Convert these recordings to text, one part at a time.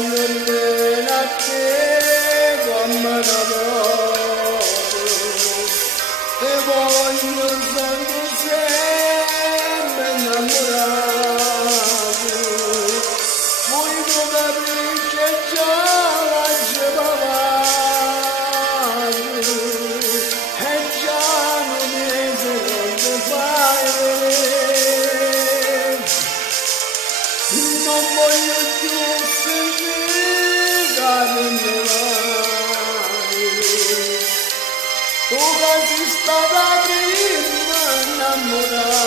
non viene a te come lavoro, te voglio tanto sempre innamorato, vuoi come vince già la giovane, e già non mi se non ti fai vedere, non voglio più sentire le mie mani, tu che sei stata prima innamorata,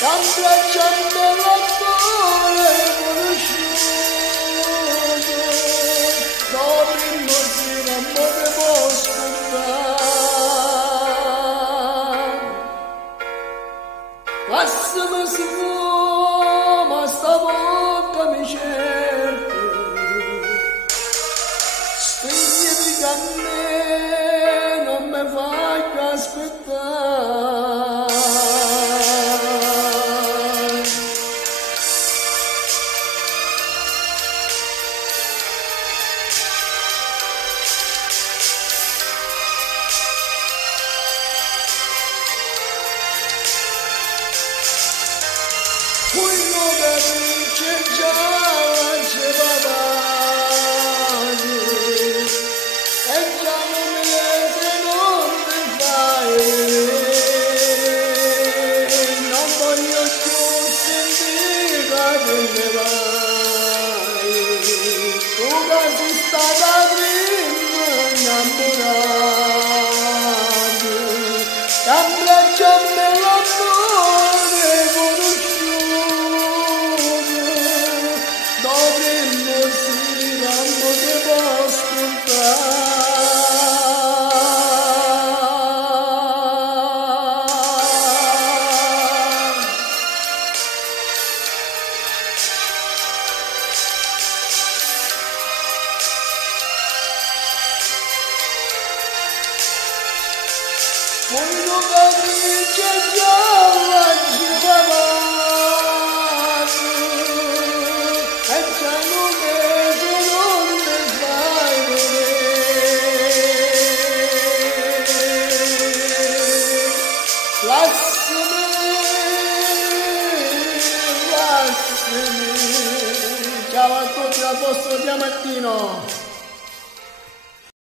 abbracciando l'amore conosciuto, dovremmo sì l'amore posso dare. Lasciami sicuro, ma stavolta mi cerco, svegliati che a me non mi fai che aspettare. Poi non vince già la giovane, e già non mi se non mi fai vedere, non voglio più sentire delle vai, tu che sei stata prima innamorata, che abbracciami l'amore conosciuto, dovremmo sì l'amore posso dare. Poi non vince già la giovane, e già non mi fai vedere. Lasciami, lasciami. Ciao a tutti, a posto Diamantino.